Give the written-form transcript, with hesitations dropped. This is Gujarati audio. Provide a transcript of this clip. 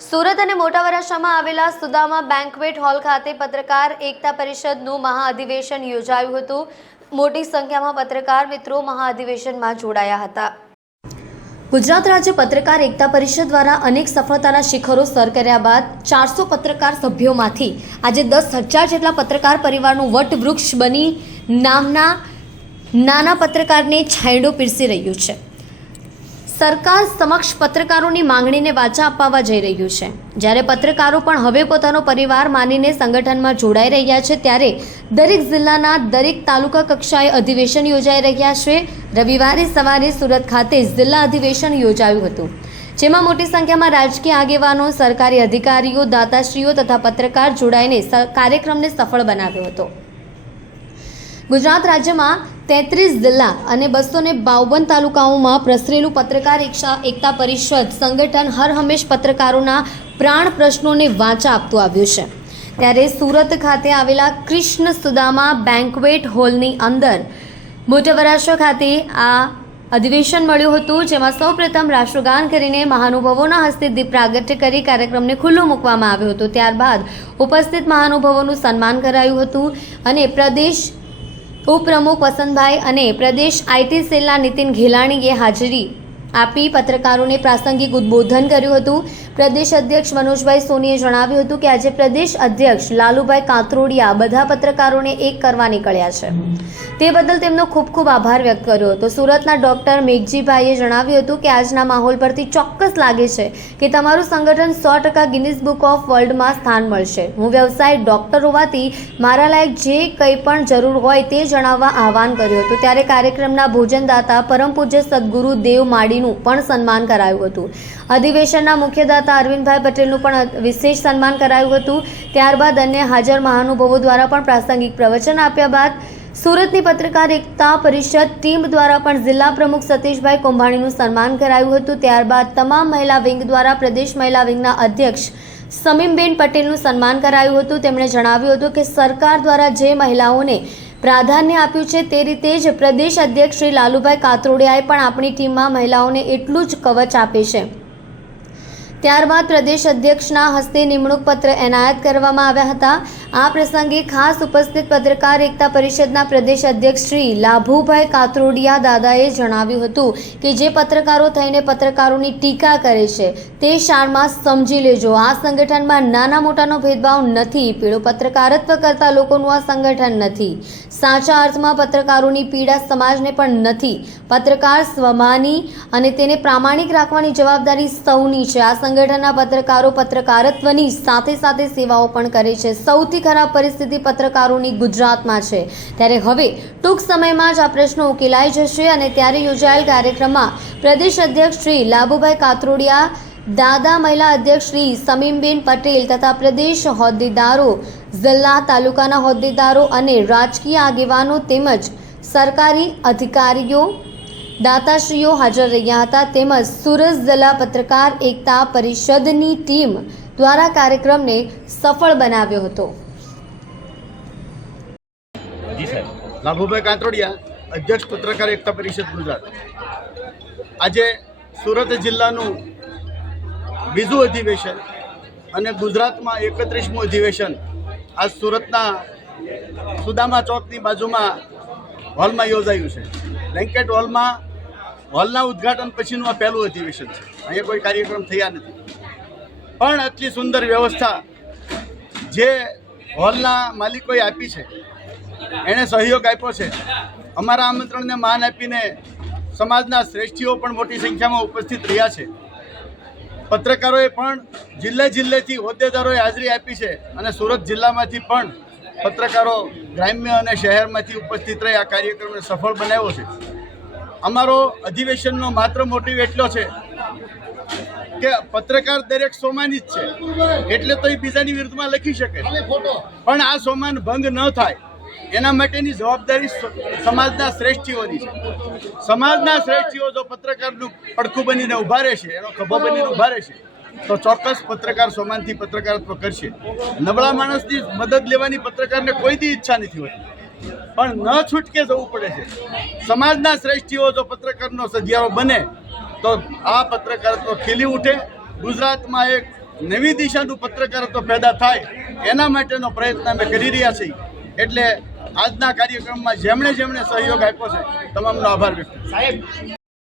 સુરત અને મોટા વરાછામાં આવેલા સુદામા બેન્ક્વેટ હોલ ખાતે પત્રકાર એકતા પરિષદનું મહાઅધિવેશન યોજાયું હતું। મોટી સંખ્યામાં પત્રકાર મિત્રો મહાઅધિવેશનમાં જોડાયા હતા। ગુજરાત રાજ્ય પત્રકાર એકતા પરિષદ દ્વારા અનેક સફળતાના શિખરો સર કર્યા બાદ 400 પત્રકાર સભ્યોમાંથી આજે 10,000 જેટલા પત્રકાર પરિવારનું વટવૃક્ષ બની નાના પત્રકારને છાંયડો પીરસી રહ્યું છે। સરકાર સમક્ષ પત્રકારોની માંગણીને વાચા અપાવવા જઈ રહ્યું છે। જ્યારે પત્રકારો પણ હવે પોતાનો પરિવાર માનીને સંગઠનમાં જોડાઈ રહ્યા છે, ત્યારે દરેક જિલ્લાના દરેક તાલુકા કક્ષાએ અધિવેશન યોજાઈ રહ્યા છે। રવિવારે સવારે સુરત ખાતે જિલ્લા અધિવેશન યોજાયું હતું, જેમાં મોટી સંખ્યામાં રાજકીય આગેવાનો, સરકારી અધિકારીઓ, દાતાશ્રીઓ તથા પત્રકાર જોડાઈને કાર્યક્રમને સફળ બનાવ્યો હતો। ગુજરાત રાજ્યમાં 33 જિલ્લા અને 252 તાલુકાઓમાં પ્રસરેલું પત્રકાર એકતા પરિષદ સંગઠન હર હંમેશ પત્રકારોના પ્રાણ પ્રશ્નોને વાચા આપતું આવ્યું છે। ત્યારે સુરત ખાતે આવેલા કૃષ્ણ સુદામા બેન્ક્વેટ હોલની અંદર મોટા વરાછા ખાતે આ અધિવેશન મળ્યું હતું, જેમાં સૌપ્રથમ રાષ્ટ્રગાન કરીને મહાનુભાવોના હસ્તે દીપ પ્રાગટ્ય કરી કાર્યક્રમને ખુલ્લો મૂકવામાં આવ્યો હતો। ત્યારબાદ ઉપસ્થિત મહાનુભાવોનું સન્માન કરાયું હતું અને પ્રદેશ ઉપપ્રમુખ વસંતભાઈ અને પ્રદેશ આઈટી સેલના નીતિન ઘેલાણીએ હાજરી આપી પત્રકારોને પ્રાસંગિક ઉદ્બોધન કર્યું હતું। પ્રદેશ અધ્યક્ષ મનોજભાઈ સોનીએ જણાવ્યું હતું કે આજે પ્રદેશ અધ્યક્ષ લાલુભાઈ કાતરોડિયા બધા પત્રકારોને એક કરવા નીકળ્યા છે, તે બદલ તેમનો ખૂબ ખૂબ આભાર વ્યક્ત કર્યો હતો। સુરતના ડોક્ટર મેઘજીભાઈએ જણાવ્યું હતું કે આજના માહોલ પરથી ચોક્કસ લાગે છે કે તમારું સંગઠન 100% ગિનીસ બુક ઓફ વર્લ્ડમાં સ્થાન મળશે। હું વ્યવસાય ડોક્ટર હોવાથી મારા લાયક જે કંઈ પણ જરૂર હોય તે જણાવવા આહવાન કર્યું હતું। ત્યારે કાર્યક્રમના ભોજનદાતા પરમ પૂજ્ય સદગુરુ દેવ માડીનું પણ સન્માન કરાયું હતું। અધિવેશનના મુખ્યદાતા અરવિંદભાઈ પટેલનું પણ વિશેષ સન્માન કરાયું હતું। ત્યારબાદ અન્ય હાજર મહાનુભાવો દ્વારા પણ પ્રાસંગિક પ્રવચન આપ્યા બાદ સુરતની પત્રકાર એકતા પરિષદ ટીમ દ્વારા પણ જિલ્લા પ્રમુખ સતીશભાઈ કુંભાણીનું સન્માન કરાયું હતું। ત્યારબાદ તમામ મહિલા વિંગ દ્વારા પ્રદેશ મહિલા વિંગના અધ્યક્ષ સમીમબેન પટેલનું સન્માન કરાયું હતું। તેમણે જણાવ્યું હતું કે સરકાર દ્વારા જે મહિલાઓને પ્રાધાન્ય આપ્યું છે તે રીતે જ પ્રદેશ અધ્યક્ષ શ્રી લાલુભાઈ કાતરોડિયાએ પણ આપણી ટીમમાં મહિલાઓને એટલું જ કવચ આપે છે। ત્યારબાદ પ્રદેશ અધ્યક્ષના હસ્તે નિમણૂક પત્ર એનાયત કરવામાં આવ્યા હતા। આ પ્રસંગે ખાસ ઉપસ્થિત પત્રકાર એકતા પરિષદના પ્રદેશ અધ્યક્ષ શ્રી લાભુભાઈ કાતરોડિયા દાદાએ જણાવ્યું હતું કે જે પત્રકારો થઈને પત્રકારોની ટીકા કરે છે તે શાળમાં સમજી લેજો, આ સંગઠનમાં નાના મોટાનો ભેદભાવ નથી, પીળો પત્રકારત્વ કરતા લોકોનું આ સંગઠન નથી, સાચા અર્થમાં પત્રકારોની પીડા સમાજને પણ નથી। પત્રકાર સ્વમાની અને તેને પ્રામાણિક રાખવાની જવાબદારી સૌની છે। આ સંગઠનના પત્રકારો પત્રકારત્વની સાથે સાથે સેવાઓ પણ કરે છે। સૌથી ખરાબ પરિસ્થિતિ પત્રકારોની ગુજરાતમાં છે, ત્યારે હવે ટૂંક સમયમાં જ આ પ્રશ્નો ઉકેલાઈ જશે અને ત્યારે યોજાયેલ કાર્યક્રમમાં પ્રદેશ અધ્યક્ષ શ્રી લાભુભાઈ કાતરોડિયા દાદા, મહિલા અધ્યક્ષ શ્રી સમીમબેન પટેલ તથા પ્રદેશ હોદ્દેદારો, જિલ્લા તાલુકાના હોદ્દેદારો અને રાજકીય આગેવાનો તેમજ સરકારી અધિકારીઓ, દાતાશ્રીઓ હાજર રહ્યા હતા। તેમજ સુરત જિલ્લા પત્રકાર એકતા પરિષદની ટીમ દ્વારા કાર્યક્રમને સફળ બનાવ્યો હતો। લાભુભાઈ કાતરોડિયા, અધ્યક્ષ પત્રકાર એકતા પરિષદ ગુજરાત। આજે સુરત જિલ્લાનું બીજું અધિવેશન અને ગુજરાતમાં 31મું અધિવેશન આજ સુરતના સુદામા ચોકની બાજુમાં હોલમાં યોજાયું છે। બેન્ક્વેટ હોલના ઉદ્ઘાટન પછીનું આ પહેલું અધિવેશન છે। અહીંયા કોઈ કાર્યક્રમ થયા નથી, પણ આટલી સુંદર વ્યવસ્થા જે હોલના માલિકોએ આપી છે, એણે સહયોગ આપ્યો છે। અમારા આમંત્રણને માન આપીને સમાજના શ્રેષ્ઠીઓ પણ મોટી સંખ્યામાં ઉપસ્થિત રહ્યા છે। પત્રકારોએ પણ જિલ્લેથી હોદ્દેદારોએ હાજરી આપી છે અને સુરત જિલ્લામાંથી પણ પત્રકારો ગ્રામ્ય અને શહેરમાંથી ઉપસ્થિત રહી આ કાર્યક્રમને સફળ બનાવ્યો છે। અમારો અધિવેશનનો માત્ર મોટિવ એટલો છે કે પત્રકાર દરેક સોમાની જ છે, એટલે તો એ બીજાની વિરુદ્ધમાં લખી શકે, પણ આ સોમાન ભંગ ન થાય એના માટેની જવાબદારી સમાજના શ્રેષ્ઠીઓની છે। સમાજના શ્રેષ્ઠીઓ જો પત્રકારનું પડખું બનીને ઊભા રહેશે, એનો ખભો બનીને ઊભા રહેશે, તો ચોક્કસ પત્રકાર સોમાનથી પત્રકારત્વ કરશે। નબળા માણસની મદદ લેવાની પત્રકારને કોઈ દી ઈચ્છા નથી હોતી, પણ ન છૂટકે જવું પડે છે। સમાજના શ્રેષ્ઠીઓ જો પત્રકારનો સધિયારો બને તો આ પત્રકારત્વ ખીલી ઉઠે। ગુજરાતમાં એક નવી દિશાનું પત્રકારત્વ પેદા થાય એના માટેનો પ્રયત્ન અમે કરી રહ્યા છીએ. એટલે આજના કાર્યક્રમમાં જેમણે સહયોગ આપ્યો છે તમામનો આભાર વ્યક્ત કરું છું. સાહેબ